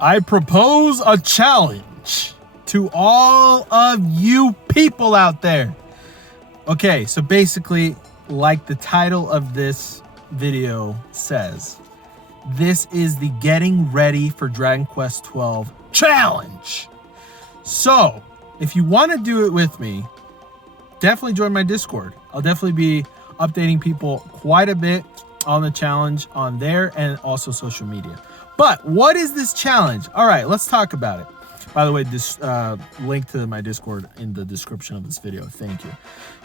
I propose a challenge to all of you people out there. Okay, so basically, like the title of this video says, this is the Getting Ready for Dragon Quest XII challenge. So, if you want to do it with me, definitely join my Discord. I'll definitely be updating people quite a bit on the challenge on there and also social media. But what is this challenge? All right, let's talk about it. By the way, this link to my Discord in the description of this video. Thank you.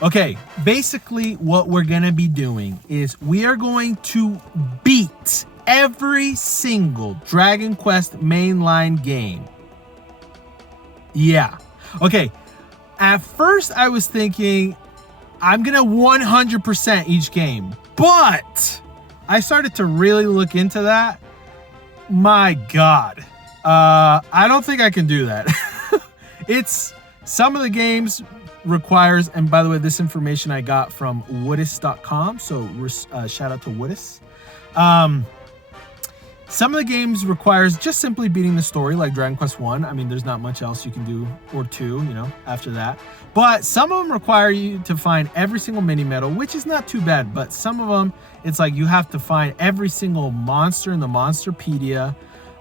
Okay, basically what we're going to be doing is we are going to beat every single Dragon Quest mainline game. Yeah. Okay. At first I was thinking I'm going to 100% each game, but I started to really look into that. My God. I don't think I can do that. It's some of the games requires, and by the way, this information I got from woodis.com. So shout out to Woodis. Some of the games requires just simply beating the story, like Dragon Quest 1. I mean, there's not much else you can do, or 2, after that. But some of them require you to find every single mini medal, which is not too bad. But some of them, it's like you have to find every single monster in the Monsterpedia.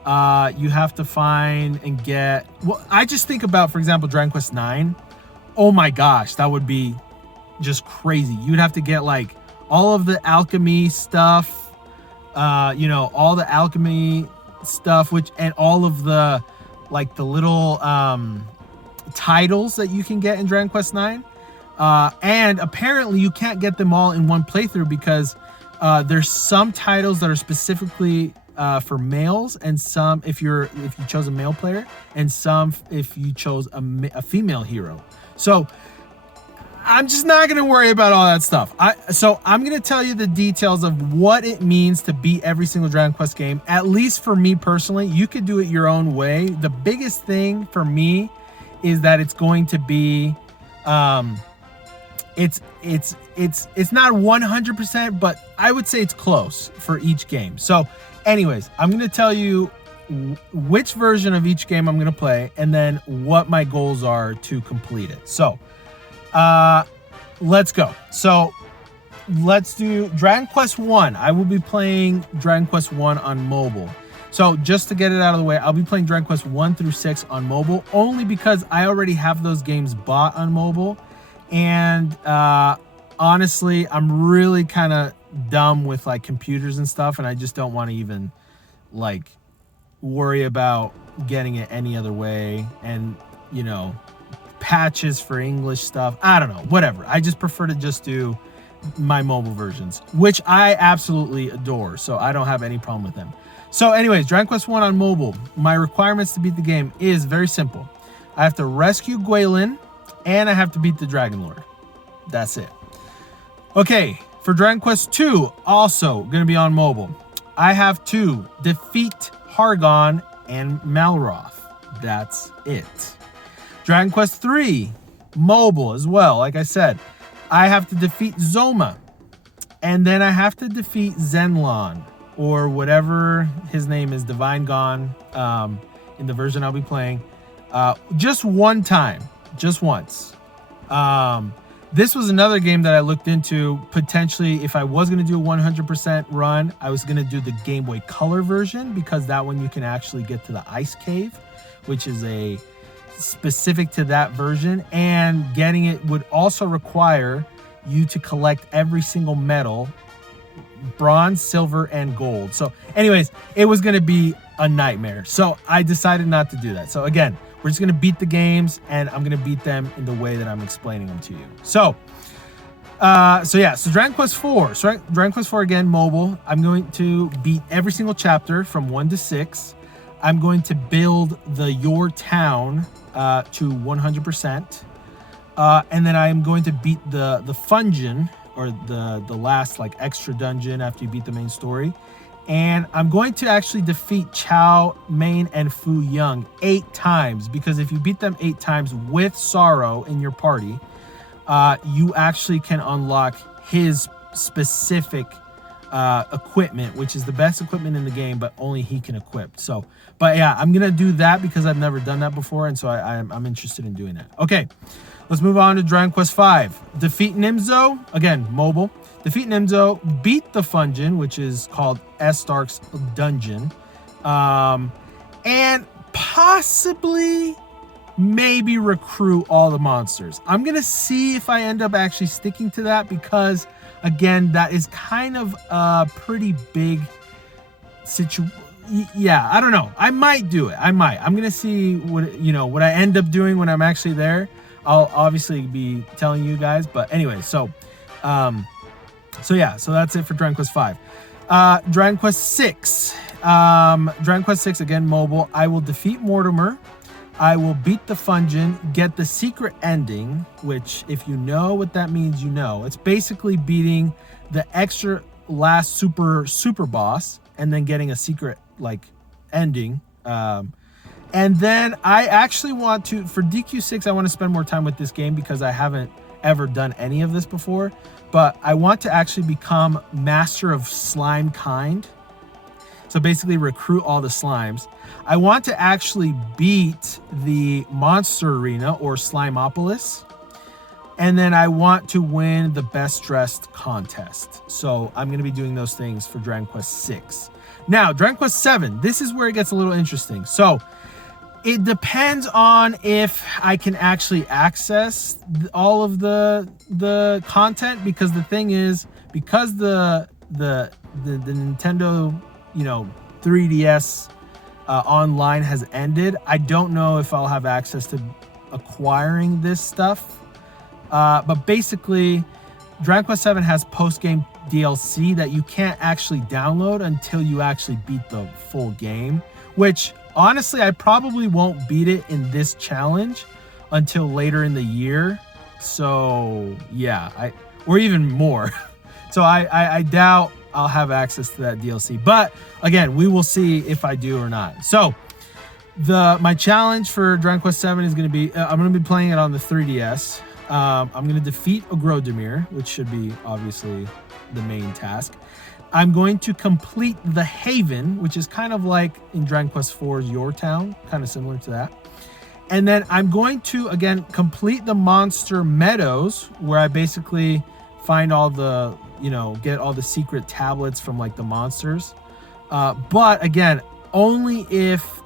You have to find and get... Well, I just think about, for example, Dragon Quest 9. Oh my gosh, that would be just crazy. You'd have to get like all of the alchemy stuff. All the alchemy stuff, and all of the like the little titles that you can get in Dragon Quest 9. And apparently you can't get them all in one playthrough because there's some titles that are specifically for males, and some if you chose a male player, and some if you chose a female hero. So I'm just not going to worry about all that stuff. So I'm going to tell you the details of what it means to beat every single Dragon Quest game. At least for me personally, you could do it your own way. The biggest thing for me is that it's going to be, it's not 100%, but I would say it's close for each game. So anyways, I'm going to tell you which version of each game I'm going to play, and then what my goals are to complete it. So, let's go. So let's do Dragon Quest 1. I will be playing Dragon Quest 1 on mobile. So just to get it out of the way, I'll be playing Dragon Quest 1 through 6 on mobile, only because I already have those games bought on mobile. And honestly, I'm really kind of dumb with like computers and stuff, and I just don't want to even like worry about getting it any other way. And patches for English stuff. I don't know, whatever. I just prefer to just do my mobile versions, which I absolutely adore. So I don't have any problem with them. So anyways, Dragon Quest 1 on mobile. My requirements to beat the game is very simple. I have to rescue Gwaelin, and I have to beat the Dragon Lord. That's it. Okay, for Dragon Quest 2, also going to be on mobile. I have to defeat Hargon and Malroth. That's it. Dragon Quest 3, mobile as well. Like I said, I have to defeat Zoma. And then I have to defeat Zenlon, or whatever his name is, Divine Gon, in the version I'll be playing. Just one time. Just once. This was another game that I looked into. Potentially, if I was going to do a 100% run, I was going to do the Game Boy Color version, because that one you can actually get to the Ice Cave, which is a specific to that version, and getting it would also require you to collect every single medal, bronze, silver, and gold. So anyways, it was going to be a nightmare, so I decided not to do that. So again, we're just going to beat the games, and I'm going to beat them in the way that I'm explaining them to you. So Dragon Quest 4. So Dragon Quest 4 again, mobile. I'm going to beat every single chapter from 1 to 6. I'm going to build your town to 100%, and then I'm going to beat the Fungeon, or the last like extra dungeon after you beat the main story, and I'm going to actually defeat Chao, Main, and Fu Young 8 times, because if you beat them 8 times with Sorrow in your party, you actually can unlock his specific equipment, which is the best equipment in the game, but only he can equip. So, but yeah, I'm gonna do that because I've never done that before, and so I'm interested in doing that. Okay, let's move on to Dragon Quest V. Defeat Nimzo, again, mobile. Defeat Nimzo, beat the Fungeon, which is called Estark's Dungeon, and possibly maybe recruit all the monsters. I'm gonna see if I end up actually sticking to that because, again, that is kind of a pretty big situation. Yeah, I don't know. I might do it. I'm gonna see what I end up doing when I'm actually there. I'll obviously be telling you guys, but anyway, so that's it for Dragon Quest V. Dragon Quest VI. Dragon Quest VI, again, mobile. I will defeat Mortimer. I will beat the Fungeon, get the secret ending, which, if you know what that means, you know. It's basically beating the extra last super boss and then getting a secret, ending. And then I actually want to, for DQ6, I want to spend more time with this game because I haven't ever done any of this before. But I want to actually become Master of Slime Kind. So basically recruit all the slimes. I want to actually beat the Monster Arena or Slimeopolis. And then I want to win the Best Dressed contest. So I'm going to be doing those things for Dragon Quest VI. Now, Dragon Quest VII, this is where it gets a little interesting. So it depends on if I can actually access all of the content, because the thing is, because the Nintendo 3DS online has ended, I don't know if I'll have access to acquiring this stuff. But basically, Dragon Quest VII has post-game DLC that you can't actually download until you actually beat the full game, which honestly, I probably won't beat it in this challenge until later in the year. So yeah, or even more. So I doubt I'll have access to that DLC. But again, we will see if I do or not. So my challenge for Dragon Quest VII is going to be, I'm going to be playing it on the 3DS. I'm going to defeat Ogrodemir, which should be obviously the main task. I'm going to complete the Haven, which is kind of like in Dragon Quest IV's Your Town, kind of similar to that. And then I'm going to, again, complete the Monster Meadows, where I basically find all the, get all the secret tablets from the monsters. But again, only if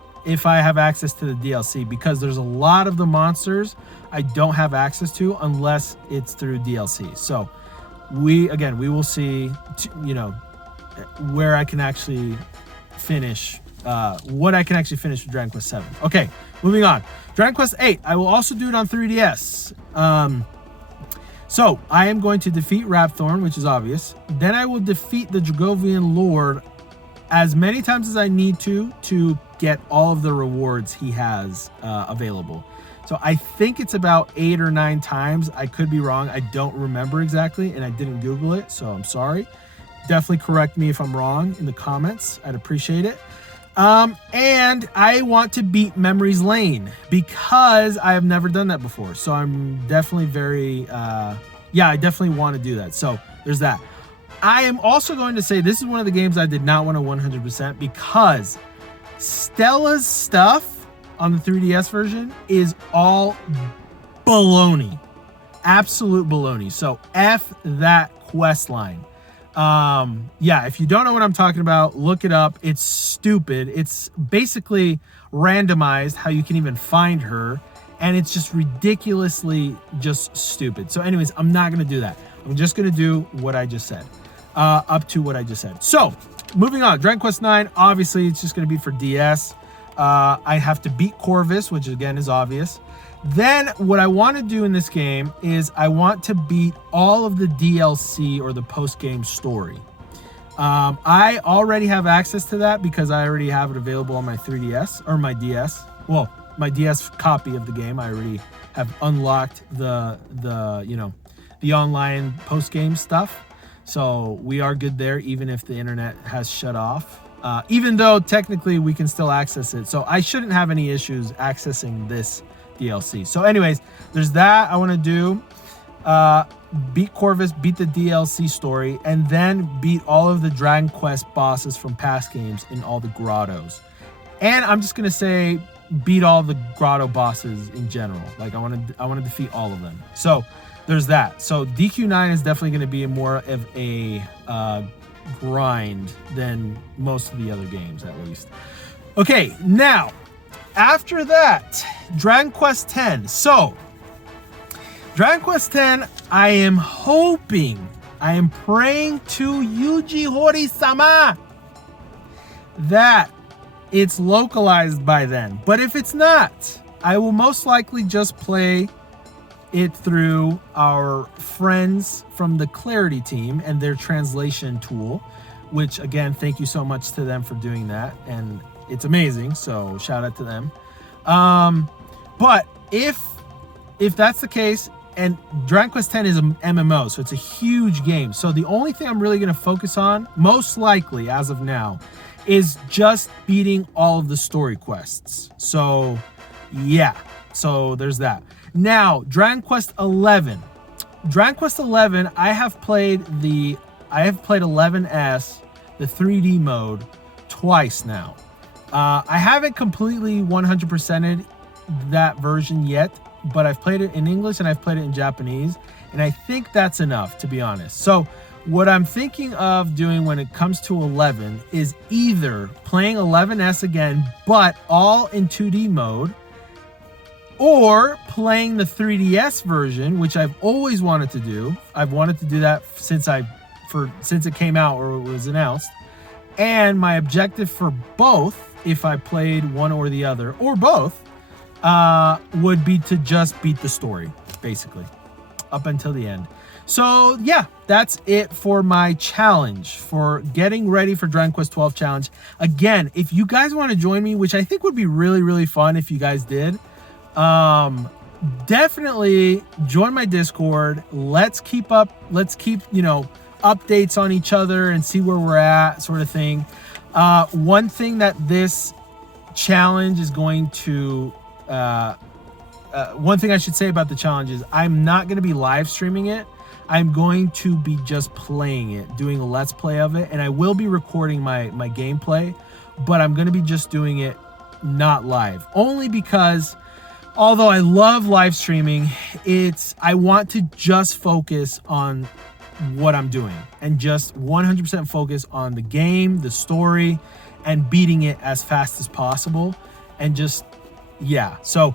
I have access to the DLC, because there's a lot of the monsters I don't have access to unless it's through DLC. So we will see, where I can actually finish, what I can actually finish with Dragon Quest VII. Okay, moving on. Dragon Quest VIII, I will also do it on 3DS. So I am going to defeat Rapthorn, which is obvious. Then I will defeat the Dragovian Lord as many times as I need to get all of the rewards he has available. So I think it's about 8 or 9 times. I could be wrong. I don't remember exactly, and I didn't Google it, so I'm sorry. Definitely correct me if I'm wrong in the comments. I'd appreciate it. And I want to beat Memory's Lane because I have never done that before. So I'm definitely very, I definitely want to do that. So there's that. I am also going to say this is one of the games I did not want to 100% because Stella's stuff on the 3DS version is all baloney. Absolute baloney. So F that quest line. If you don't know what I'm talking about, look it up. It's stupid. It's basically randomized how you can even find her, and it's just ridiculously just stupid. So anyways, I'm not going to do that. I'm just going to do what I just said, up to what I just said. So moving on, Dragon Quest IX, obviously it's just going to be for DS. I have to beat Corvus, which again is obvious. Then what I want to do in this game is I want to beat all of the DLC or the post-game story. I already have access to that because I already have it available on my 3DS or my DS. Well, my DS copy of the game. I already have unlocked the online post-game stuff. So we are good there, even if the internet has shut off. Even though technically we can still access it. So I shouldn't have any issues accessing this DLC. So anyways, there's that I want to do. beat Corvus, beat the DLC story, and then beat all of the Dragon Quest bosses from past games in all the grottos. And I'm just gonna say, beat all the grotto bosses in general. Like I want to defeat all of them. So there's that. So DQ9 is definitely going to be more of a grind than most of the other games, at least. Okay, now after that, Dragon Quest X. So Dragon Quest X, I am praying to Yuji Horii-sama that it's localized by then. But if it's not, I will most likely just play it through our friends from the Clarity team and their translation tool, which again, thank you so much to them for doing that. And it's amazing. So shout out to them. But if that's the case, and Dragon Quest X is an MMO, so it's a huge game. So the only thing I'm really going to focus on, most likely as of now, is just beating all of the story quests. So yeah, so there's that. Now, Dragon Quest 11. Dragon Quest 11, I have played 11S, the 3D mode, twice now. I haven't completely 100%ed that version yet, but I've played it in English and I've played it in Japanese, and I think that's enough, to be honest. So what I'm thinking of doing when it comes to 11 is either playing 11S again, but all in 2D mode, or playing the 3DS version, which I've always wanted to do. I've wanted to do that since it came out or it was announced. And my objective for both, if I played one or the other, or both, would be to just beat the story, basically, up until the end. So yeah, that's it for my challenge for getting ready for Dragon Quest 12 challenge. Again, if you guys want to join me, which I think would be really, really fun if you guys did, definitely join my Discord. Let's keep, updates on each other and see where we're at, sort of thing. One thing that this challenge is going to, one thing I should say about the challenge is I'm not going to be live streaming it. I'm going to be just playing it, doing a let's play of it, and I will be recording my gameplay, but I'm going to be just doing it not live, only because although I love live streaming, I want to just focus on what I'm doing and just 100% focus on the game, the story, and beating it as fast as possible. And just, yeah. So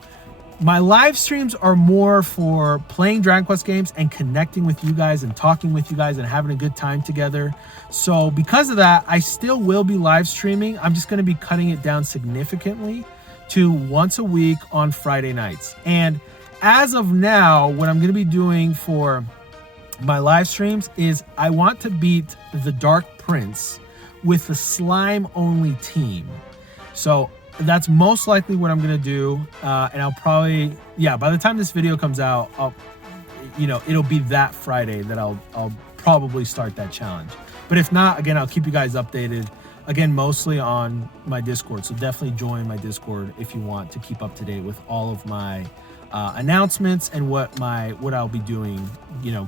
my live streams are more for playing Dragon Quest games and connecting with you guys and talking with you guys and having a good time together. So because of that, I still will be live streaming. I'm just going to be cutting it down significantly to once a week on Friday nights. And as of now, what I'm going to be doing for my live streams is I want to beat the Dark Prince with the slime only team. So that's most likely what I'm going to do. And I'll probably, by the time this video comes out, it'll be that Friday that I'll probably start that challenge. But if not, again, I'll keep you guys updated. Again, mostly on my Discord. So definitely join my Discord if you want to keep up to date with all of my announcements and what I'll be doing,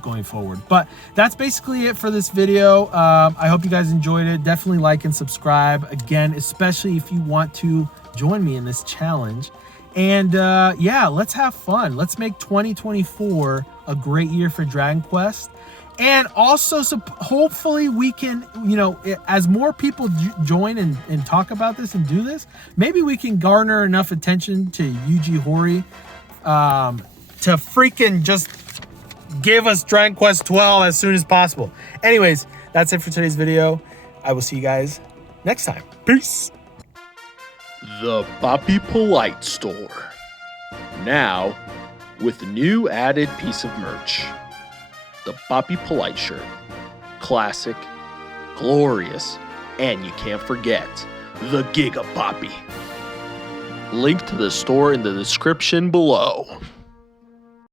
going forward. But that's basically it for this video. I hope you guys enjoyed it. Definitely like and subscribe. Again, especially if you want to join me in this challenge. And let's have fun. Let's make 2024 a great year for Dragon Quest. And also, hopefully we can, as more people join and talk about this and do this, maybe we can garner enough attention to Yuji Horii to freaking just give us Dragon Quest 12 as soon as possible. Anyways, that's it for today's video. I will see you guys next time. Peace. The Papi Polite Store. Now, with a new added piece of merch. The Papi Polite shirt. Classic, glorious, and you can't forget, the Giga Papi. Link to the store in the description below.